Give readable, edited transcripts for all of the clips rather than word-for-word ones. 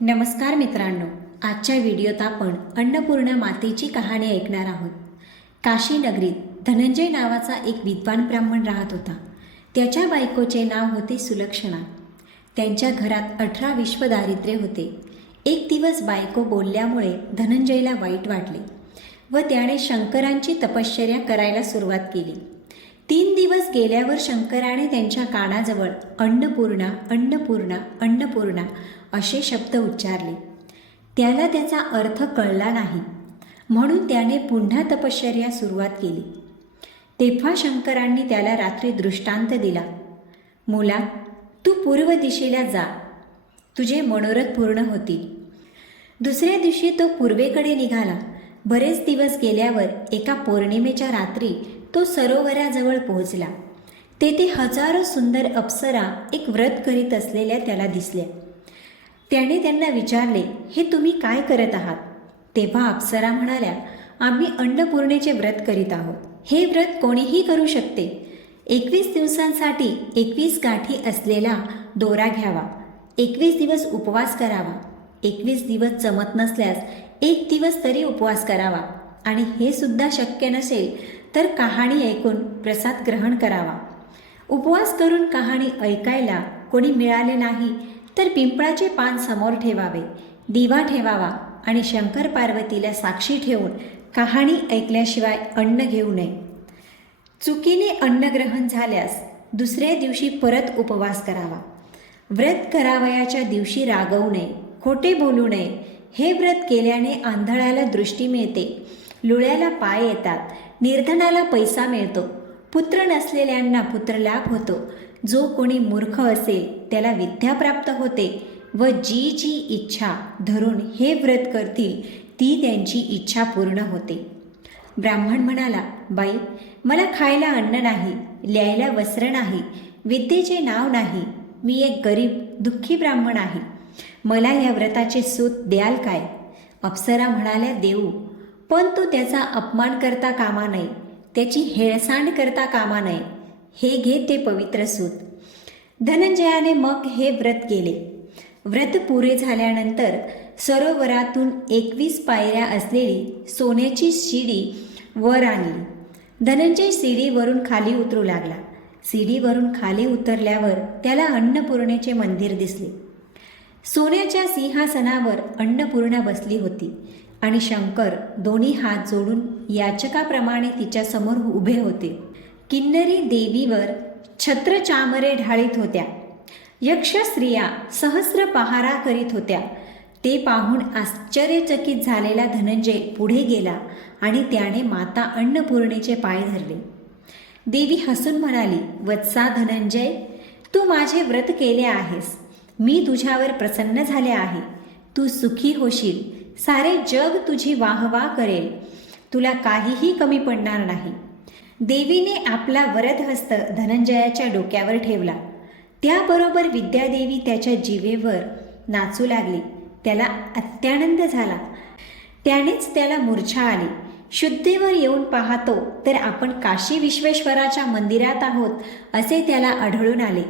नमस्कार मित्रांनो, आजच्या व्हिडिओत आपण अन्नपूर्णा मातेची कहाणी ऐकणार आहोत. काशी नगरीत धनंजय नावाचा एक विद्वान ब्राह्मण राहत होता. त्याच्या बायकोचे नाव होते सुलक्षणा. त्यांच्या घरात 18 विश्व दारिद्र्य होते. एक दिवस बायको बोलल्यामुळे धनंजयला वाईट वाटले व त्याने शंकरांची तपश्चर्या करायला सुरुवात केली. 3 दिवस गेल्यावर शंकराने त्यांच्या कानाजवळ अन्नपूर्णा अन्नपूर्णा अन्नपूर्णा असे शब्द उच्चारले. त्याला त्याचा अर्थ कळला नाही, म्हणून त्याने पुन्हा तपश्चर्या सुरुवात केली. तेव्हा शंकरांनी त्याला रात्री दृष्टांत दिला. मुला, तू पूर्व दिशेला जा, तुझे मनोरथ पूर्ण होतील. दुसऱ्या दिवशी तो पूर्वेकडे निघाला. बरेच दिवस गेल्यावर एका पौर्णिमेच्या रात्री तो सरोवराजवळ पोहोचला. तेथे हजारो सुंदर अप्सरा एक व्रत करीत असलेल्या त्याला दिसल्या. त्याने त्यांना विचारले, हे तुम्ही काय करत आहात? तेव्हा अप्सरा म्हणाल्या, आम्ही अन्नपूर्णेचे व्रत करीत आहोत. हे व्रत कोणीही करू शकते. 21 दिवसांसाठी 21 गाठी असलेला दोरा घ्यावा. 21 दिवस उपवास करावा. 21 दिवस जमत नसल्यास 1 दिवस तरी उपवास करावा. आणि हे सुद्धा शक्य नसेल तर कहाणी ऐकून प्रसाद ग्रहण करावा. उपवास करून कहाणी ऐकायला कोणी मिळाले नाही तर पिंपळाचे पान समोर ठेवावे, दिवा ठेवावा आणि शंकर पार्वतीला साक्षी ठेवून कहाणी ऐकल्याशिवाय अन्न घेऊ नये. चुकीने अन्नग्रहण झाल्यास दुसऱ्या दिवशी परत उपवास करावा. व्रत करावयाच्या दिवशी रागवू नये, खोटे बोलू नये. हे व्रत केल्याने आंधळ्याला दृष्टी मिळते, लुळ्याला पाय येतात, निर्धनाला पैसा मिळतो, पुत्र नसलेल्यांना पुत्रलाभ होतो. जो कोणी मूर्ख असेल त्याला विद्या प्राप्त होते व जी जी इच्छा धरून हे व्रत करतील ती त्यांची इच्छा पूर्ण होते. ब्राह्मण म्हणाला, बाई, मला खायला अन्न नाही, ल्यायला वस्त्र नाही, विद्येचे नाव नाही. मी एक गरीब दुःखी ब्राह्मण आहे. मला या व्रताचे सूत द्याल काय? अप्सरा म्हणाल्या, देऊ, पण तू त्याचा अपमान करता कामा नये, त्याची हेळसांड करता कामा नये. हे घे ते पवित्र सूत. धनंजयाने मग हे व्रत केले. व्रत पुरे झाल्यानंतर सरोवरातून 21 पायऱ्या असलेली सोन्याची शिडी वर आणली. धनंजय शिडीवरून खाली उतरू लागला. शिडीवरून खाली उतरल्यावर त्याला अन्नपूर्णेचे मंदिर दिसले. सोन्याच्या सिंहासनावर अन्नपूर्णा बसली होती आणि शंकर दोन्ही हात जोडून याचकाप्रमाणे तिच्यासमोर उभे होते. किन्नरी देवीवर छत्र चामरे ढाळीत होत्या. यक्ष स्त्रिया सहस्र पहारा करीत होत्या. ते पाहून आश्चर्यचकित झालेला धनंजय पुढे गेला आणि त्याने माता अन्नपूर्णेचे पाय धरले. देवी हसून म्हणाली, वत्सा धनंजय, तू माझे व्रत केले आहेस. मी तुझ्यावर प्रसन्न झाले आहे. तू सुखी होशील. सारे जग तुझी वाहवा करेल. तुला काहीही कमी पडणार नाही. देवीने आपला वरदहस्त धनंजयाच्या डोक्यावर ठेवला. त्याबरोबर विद्यादेवी त्याच्या जिभेवर नाचू लागली. त्याला अत्यानंद झाला. त्यानेच त्याला मूर्छा आली. शुद्धीवर येऊन पाहतो तर आपण काशी विश्वेश्वराच्या मंदिरात आहोत असे त्याला आढळून आले.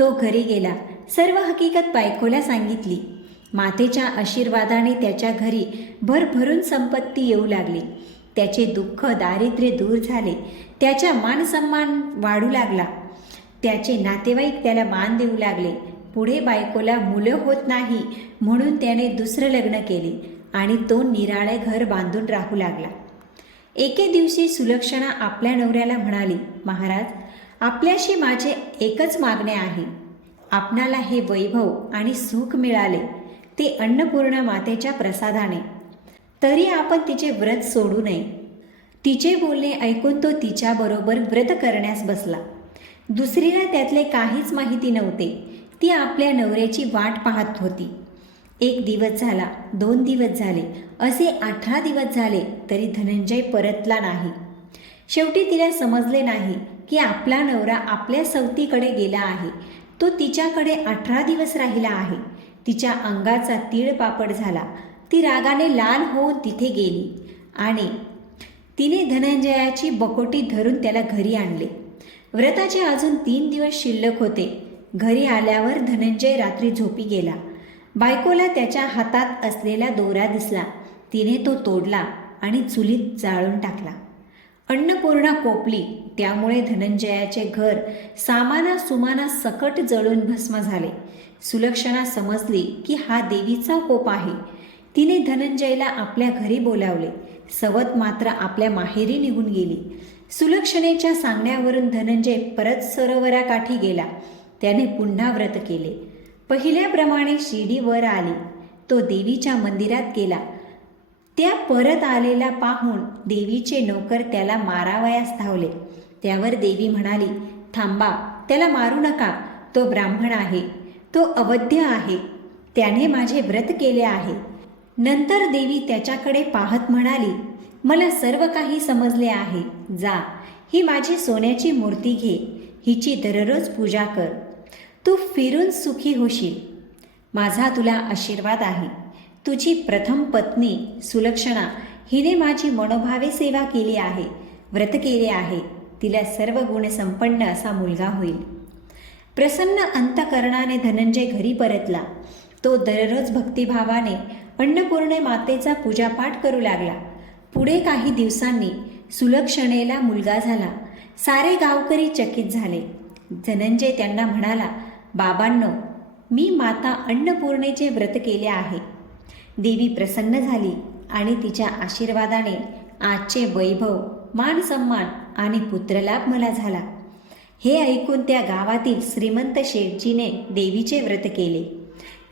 तो घरी गेला. सर्व हकीकत बायकोला सांगितली. मातेच्या आशीर्वादाने त्याच्या घरी भरभरून संपत्ती येऊ लागली. त्याचे दुःख दारिद्र्य दूर झाले. त्याचा मानसन्मान वाढू लागला. त्याचे नातेवाईक त्याला मान देऊ लागले. पुढे बायकोला मुलं होत नाही म्हणून त्याने दुसरं लग्न केले आणि तो निराळे घर बांधून राहू लागला. एके दिवशी सुलक्षणा आपल्या नवऱ्याला म्हणाली, महाराज, आपल्याशी माझे एकच मागणे आहे. आपणाला हे वैभव आणि सुख मिळाले ते अन्नपूर्णा मातेच्या प्रसादाने, तरी आपण तिचे व्रत सोडू नये. तिचे बोलणे ऐकून तो तिच्याबरोबर व्रत करण्यास बसला. दुसरीला त्यातले काहीच माहिती नव्हते. ती आपल्या नवऱ्याची वाट पाहत होती. 1 दिवस झाला, 2 दिवस झाले, असे 18 दिवस झाले तरी धनंजय परतला नाही. शेवटी तिला समजले नाही की आपला नवरा आपल्या सवतीकडे गेला आहे. तो तिच्याकडे 18 दिवस राहिला आहे. तिच्या अंगाचा तीळपापड झाला. ती रागाने लाल होऊन तिथे गेली आणि तिने धनंजयाची बकोटी धरून त्याला घरी आणले. व्रताचे अजून 3 दिवस शिल्लक होते. घरी आल्यावर धनंजय रात्री झोपी गेला. बायकोला त्याच्या हातात असलेला दोरा दिसला. तिने तो तोडला आणि चुलीत जाळून टाकला. अन्नपूर्णा कोपली. त्यामुळे धनंजयाचे घर सामाना सकट जळून भस्म झाले. सुलक्षणा समजली की हा देवीचा कोप आहे. तिने धनंजयला आपल्या घरी बोलावले. सवत मात्र आपल्या माहेरी निघून गेली. सुलक्षणेच्या सांगण्यावरून धनंजय परत सरोवराकाठी गेला. त्याने पुन्हा व्रत केले. पहिल्याप्रमाणे शिडी वर आली. तो देवीच्या मंदिरात गेला. त्या परत आलेला पाहून देवीचे नौकर त्याला मारावयास धावले. त्यावर देवी म्हणाली, थांबा, त्याला मारू नका. तो ब्राह्मण आहे, तो अवध्य आहे, त्याने माझे व्रत केले आहे. नंतर देवी त्याच्याकडे पाहत म्हणाली, मला सर्व काही समजले आहे. जा, ही माझी सोन्याची मूर्ती घे. हिची दररोज पूजा कर. तू फिरून सुखी होशील. माझा तुला आशीर्वाद आहे. तुझी प्रथम पत्नी सुलक्षणा हिने माझी मनोभावे सेवा केली आहे, व्रत केले आहे. तिला सर्व गुण संपन्न असा मुलगा होईल. प्रसन्न अंतकरणाने धनंजय घरी परतला. तो दररोज भक्तिभावाने अन्नपूर्णे मातेचा पूजापाठ करू लागला. पुढे काही दिवसांनी सुलक्षणेला मुलगा झाला. सारे गावकरी चकित झाले. धनंजय त्यांना म्हणाला, बाबांनो, मी माता अन्नपूर्णेचे व्रत केले आहे. देवी प्रसन्न झाली आणि तिच्या आशीर्वादाने आजचे वैभव, मान सन्मान आणि पुत्रलाभ मला झाला. हे ऐकून त्या गावातील श्रीमंत शेठजीने देवीचे व्रत केले.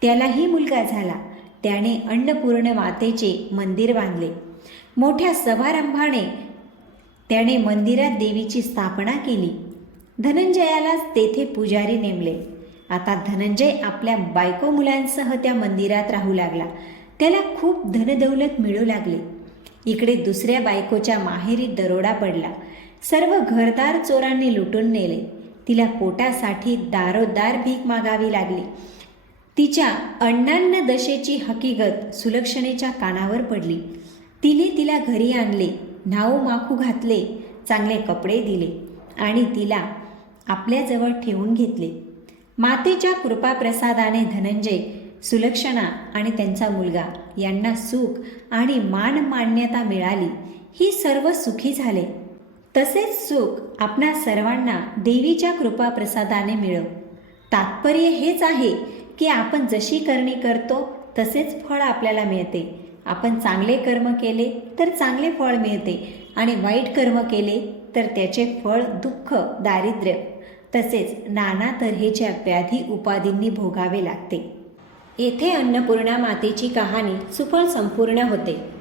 त्यालाही मुलगा झाला. त्याने अन्नपूर्ण मातेचे मंदिर बांधले. मोठ्या समारंभाने त्याने मंदिरात देवीची स्थापना केली. धनंजयालाच तेथे पुजारी नेमले. आता धनंजय आपल्या बायको मुलांसह त्या मंदिरात राहू लागला. त्याला खूप धनदौलत मिळू लागली. इकडे दुसऱ्या बायकोच्या माहेरी दरोडा पडला. सर्व घरदार चोरांनी लुटून नेले. तिला पोटासाठी दारोदार भीक मागावी लागली. तिच्या अण्णान्न दशेची हकीकत सुलक्षणेच्या कानावर पडली. तिने तिला घरी आणले, न्हाऊ माखू घातले, चांगले कपडे दिले आणि तिला आपल्याजवळ ठेवून घेतले. मातेच्या कृपाप्रसादाने धनंजय, सुलक्षणा आणि त्यांचा मुलगा यांना सुख आणि मान मान्यता मिळाली. ही सर्व सुखी झाले. तसेच सुख आपणा सर्वांना देवीच्या कृपाप्रसादाने मिळो. तात्पर्य हेच आहे की आपण जशी करणी करतो तसेच फळ आपल्याला मिळते. आपण चांगले कर्म केले तर चांगले फळ मिळते आणि वाईट कर्म केले तर त्याचे फळ दुःख, दारिद्र्य तसेच नाना तऱ्हेच्या व्याधी उपाधींनी भोगावे लागते. येथे अन्नपूर्णा मातेची कहाणी सुफळ संपूर्ण होते.